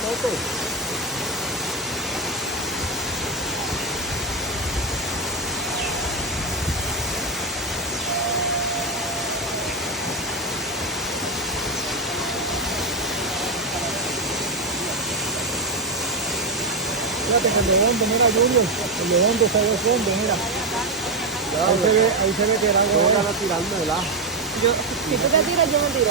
tope. Fíjate que el de hondo, mira Julio, el de hondo se ve el fondo, mira. Ahí se ve que el agua Ahora va tirando, ¿verdad? Yo, si tú te tiras, yo me tiro.